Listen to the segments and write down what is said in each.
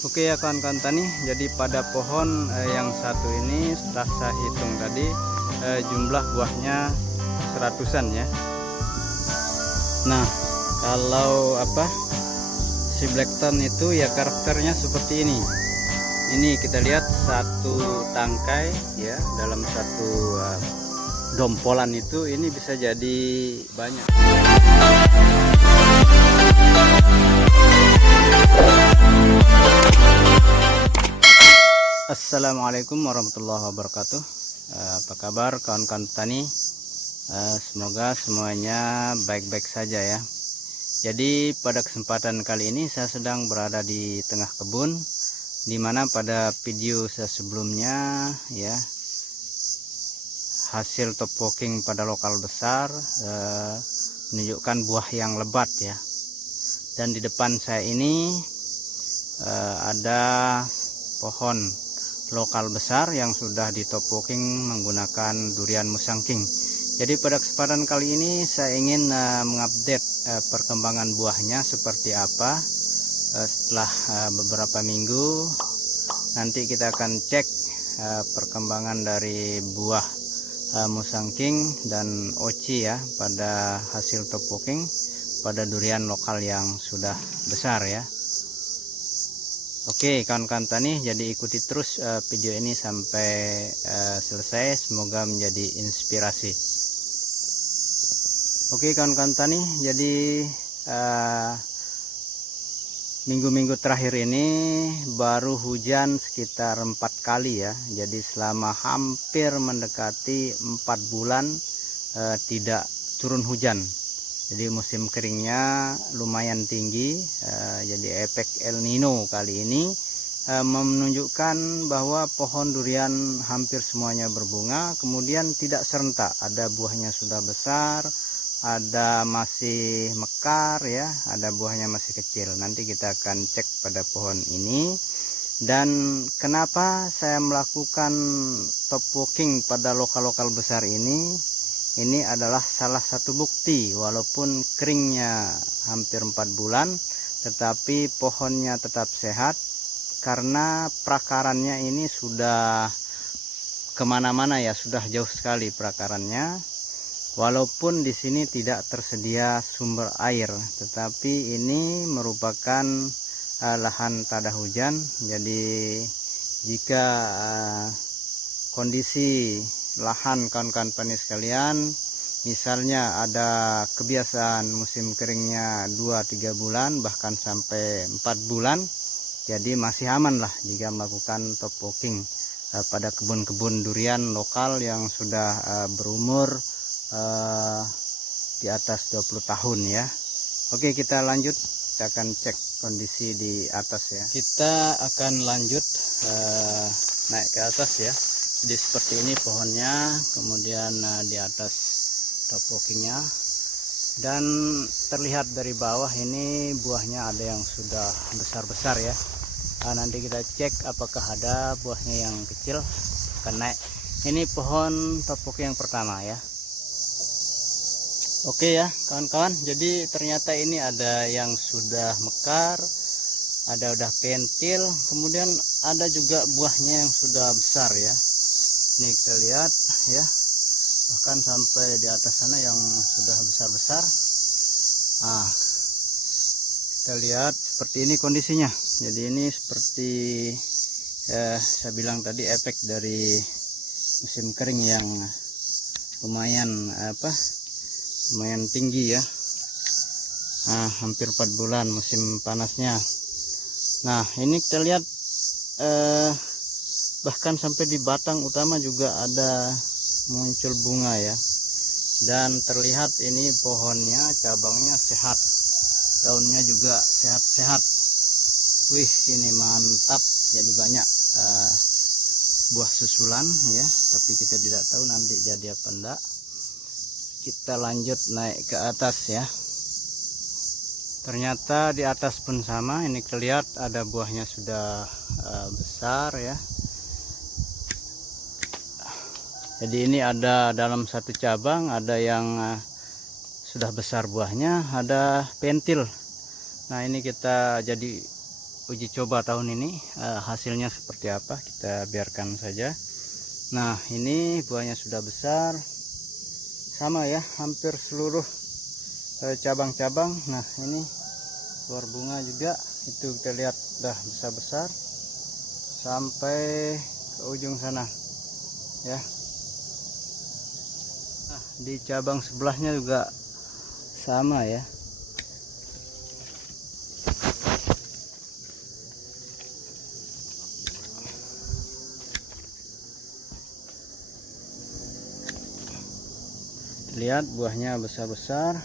Oke ya kawan-kawan tani, jadi pada pohon yang satu ini setelah saya hitung tadi jumlah buahnya seratusan ya. Nah, kalau si blackthorn itu ya karakternya seperti ini. Ini kita lihat satu tangkai ya, dalam satu dompolan itu ini bisa jadi banyak. Assalamualaikum warahmatullahi wabarakatuh. Apa kabar kawan-kawan petani? Semoga semuanya baik-baik saja ya. Jadi pada kesempatan kali ini saya sedang berada di tengah kebun, dimana pada video saya sebelumnya ya, hasil top walking pada lokal besar menunjukkan buah yang lebat ya. Dan di depan saya ini ada pohon lokal besar yang sudah di top walking menggunakan durian musangking. Jadi pada kesempatan kali ini saya ingin mengupdate perkembangan buahnya seperti apa setelah beberapa minggu. Nanti kita akan cek perkembangan dari buah musangking dan oci ya pada hasil top walking pada durian lokal yang sudah besar ya. Oke kawan-kawan tani, jadi ikuti terus video ini sampai selesai, semoga menjadi inspirasi. Oke kawan-kawan tani, jadi minggu-minggu terakhir ini baru hujan sekitar 4 kali ya. Jadi selama hampir mendekati 4 bulan tidak turun hujan. Jadi musim keringnya lumayan tinggi, jadi efek El Nino kali ini menunjukkan bahwa pohon durian hampir semuanya berbunga, kemudian tidak serentak, ada buahnya sudah besar, ada masih mekar ya, ada buahnya masih kecil. Nanti kita akan cek pada pohon ini. Dan kenapa saya melakukan top walking pada lokal-lokal besar ini adalah salah satu bukti, walaupun keringnya hampir 4 bulan tetapi pohonnya tetap sehat, karena prakarannya ini sudah kemana-mana ya, sudah jauh sekali prakarannya. Walaupun di sini tidak tersedia sumber air, tetapi ini merupakan lahan tada hujan. Jadi jika kondisi lahan kawan-kawan petani sekalian, misalnya ada kebiasaan musim keringnya 2-3 bulan bahkan sampai 4 bulan, jadi masih aman lah jika melakukan top walking pada kebun-kebun durian lokal yang sudah berumur di atas 20 tahun ya. Oke, kita lanjut, kita akan cek kondisi di atas ya. Kita akan lanjut naik ke atas ya. Jadi seperti ini pohonnya, kemudian di atas top walkingnya, dan terlihat dari bawah ini buahnya ada yang sudah besar-besar ya. Nanti kita cek apakah ada buahnya yang kecil akan naik. Ini pohon top walking yang pertama ya. Oke ya kawan-kawan, jadi ternyata ini ada yang sudah mekar, ada udah pentil, kemudian ada juga buahnya yang sudah besar ya. Ini kita lihat ya, bahkan sampai di atas sana yang sudah besar-besar. Kita lihat seperti ini kondisinya. Jadi ini seperti saya bilang tadi, efek dari musim kering yang lumayan lumayan tinggi ya. Hampir 4 bulan musim panasnya. Nah ini kita lihat bahkan sampai di batang utama juga ada muncul bunga ya, dan terlihat ini pohonnya, cabangnya sehat, daunnya juga sehat-sehat. Wih, ini mantap, jadi banyak buah susulan ya, tapi kita tidak tahu nanti jadi apa enggak. Kita lanjut naik ke atas ya. Ternyata di atas pun sama, ini terlihat ada buahnya sudah besar ya. Jadi ini ada dalam satu cabang, ada yang sudah besar buahnya, ada pentil. Nah ini kita jadi uji coba tahun ini, hasilnya seperti apa kita biarkan saja. Nah, ini buahnya sudah besar, sama ya, hampir seluruh cabang-cabang. Nah, ini luar bunga juga, itu kita lihat udah besar-besar sampai ke ujung sana ya. Nah, di cabang sebelahnya juga sama ya. Lihat buahnya besar-besar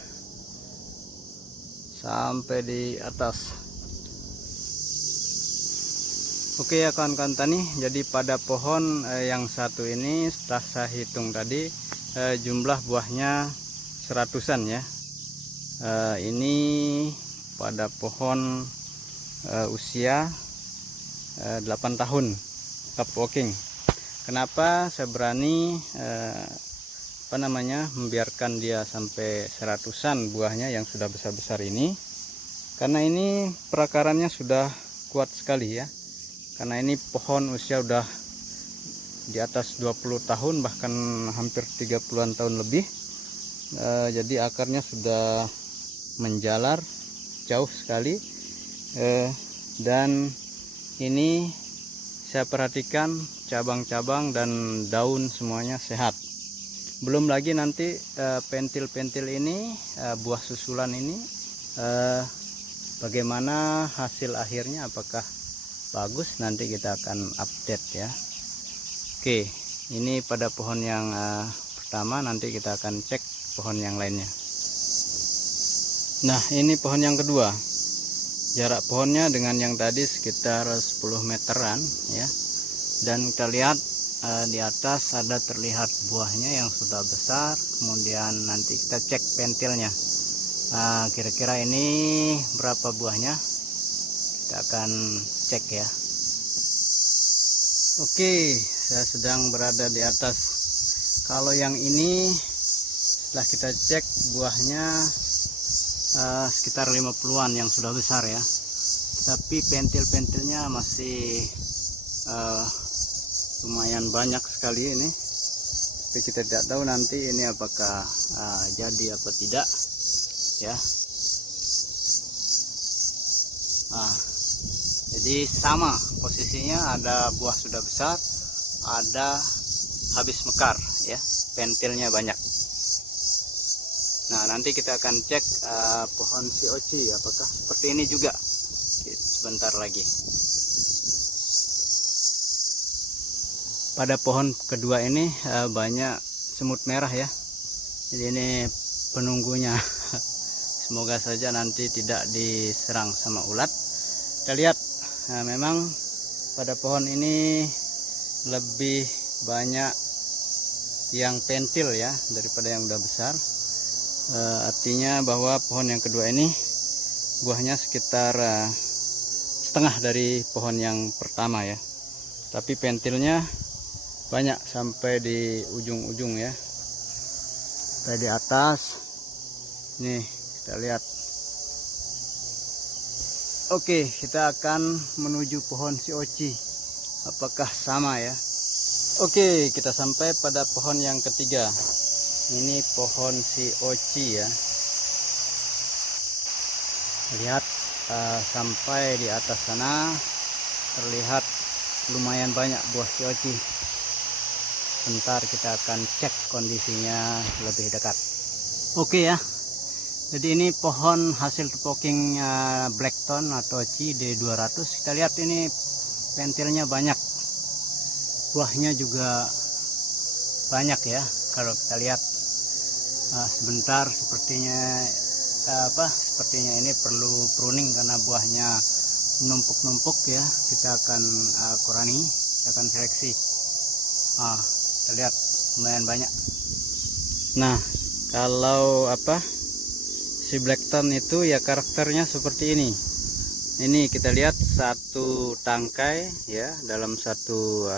sampai di atas. Oke ya kawan-kawan tani, jadi pada pohon yang satu ini setelah saya hitung tadi jumlah buahnya seratusan ya. Ini pada pohon usia 8 tahun cup walking. Kenapa saya berani membiarkan dia sampai seratusan buahnya yang sudah besar-besar ini? Karena ini perakarannya sudah kuat sekali ya. Karena ini pohon usia udah di atas 20 tahun, bahkan hampir 30-an tahun lebih. Jadi akarnya sudah menjalar jauh sekali. Dan ini saya perhatikan cabang-cabang dan daun semuanya sehat. Belum lagi nanti pentil-pentil ini, buah susulan ini, bagaimana hasil akhirnya, apakah bagus, nanti kita akan update ya. Oke, ini pada pohon yang pertama, nanti kita akan cek pohon yang lainnya. Nah, ini pohon yang kedua. Jarak pohonnya dengan yang tadi sekitar 10 meteran ya. Dan kita lihat di atas ada terlihat buahnya yang sudah besar. Kemudian nanti kita cek pentilnya. Kira-kira ini berapa buahnya? Kita akan cek ya. Oke, saya sedang berada di atas. Kalau yang ini setelah kita cek buahnya sekitar 50-an yang sudah besar ya. Tapi pentil-pentilnya masih lumayan banyak sekali ini. Tapi kita tidak tahu nanti ini apakah jadi apa tidak ya. Jadi sama posisinya, ada buah sudah besar, ada habis mekar ya, pentilnya banyak. Nah, nanti kita akan cek pohon sioci apakah seperti ini juga sebentar lagi. Pada pohon kedua ini banyak semut merah ya. Jadi ini penunggunya. Semoga saja nanti tidak diserang sama ulat. Kita lihat, memang pada pohon ini lebih banyak yang pentil ya daripada yang udah besar. Artinya bahwa pohon yang kedua ini buahnya sekitar setengah dari pohon yang pertama ya. Tapi pentilnya banyak sampai di ujung-ujung ya. Tadi di atas nih kita lihat. Oke, kita akan menuju pohon sioci, apakah sama ya. Oke, kita sampai pada pohon yang ketiga. Ini pohon sioci ya. Lihat sampai di atas sana terlihat lumayan banyak buah sioci. Bentar kita akan cek kondisinya lebih dekat. Oke ya. Jadi ini pohon hasil tupoking Blackthorn atau CD200. Kita lihat ini pentilnya banyak. Buahnya juga banyak ya. Kalau kita lihat sebentar sepertinya ini perlu pruning karena buahnya numpuk-numpuk ya. Kita akan kurangi, kita akan seleksi. Kita lihat lumayan banyak. Nah, kalau si Blackthorn itu ya karakternya seperti ini. Ini kita lihat satu tangkai ya, dalam satu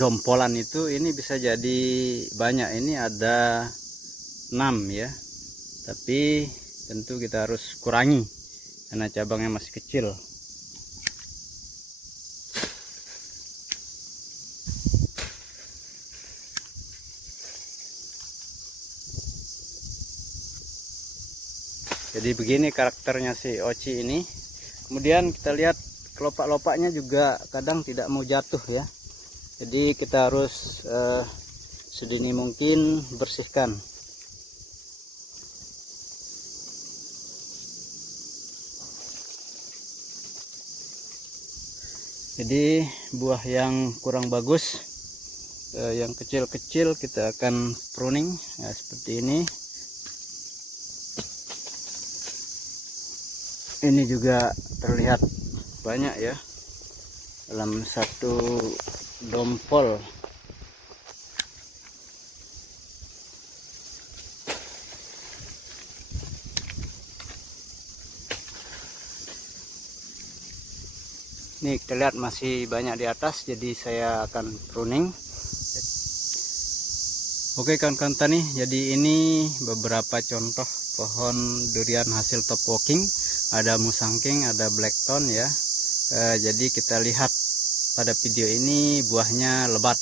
dompolan itu ini bisa jadi banyak. Ini ada 6 ya. Tapi tentu kita harus kurangi karena cabangnya masih kecil. Jadi begini karakternya si Oci ini. Kemudian kita lihat kelopak-lopaknya juga kadang tidak mau jatuh ya. Jadi kita harus sedini mungkin bersihkan. Jadi buah yang kurang bagus, yang kecil-kecil kita akan pruning ya, seperti ini. Ini juga terlihat banyak ya dalam satu dompol. Ini kita lihat masih banyak di atas, jadi saya akan pruning. Oke kawan-kawan tani, jadi ini beberapa contoh pohon durian hasil top walking. Ada musangking, ada blackthorn ya. Jadi kita lihat pada video ini buahnya lebat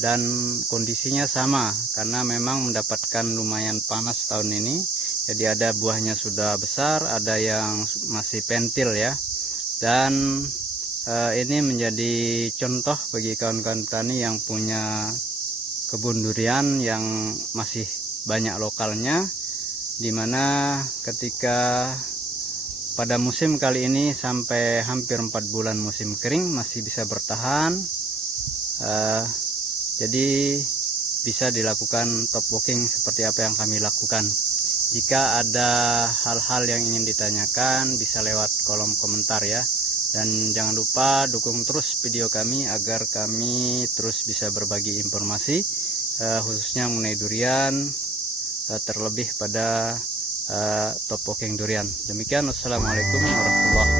dan kondisinya sama karena memang mendapatkan lumayan panas tahun ini. Jadi ada buahnya sudah besar, ada yang masih pentil ya. Dan ini menjadi contoh bagi kawan-kawan petani yang punya kebun durian yang masih banyak lokalnya, dimana ketika pada musim kali ini sampai hampir 4 bulan musim kering masih bisa bertahan. Jadi bisa dilakukan top walking seperti apa yang kami lakukan. Jika ada hal-hal yang ingin ditanyakan bisa lewat kolom komentar ya. Dan jangan lupa dukung terus video kami agar kami terus bisa berbagi informasi khususnya mengenai durian, terlebih pada top walking durian. Demikian, wassalamualaikum warahmatullahi wabarakatuh.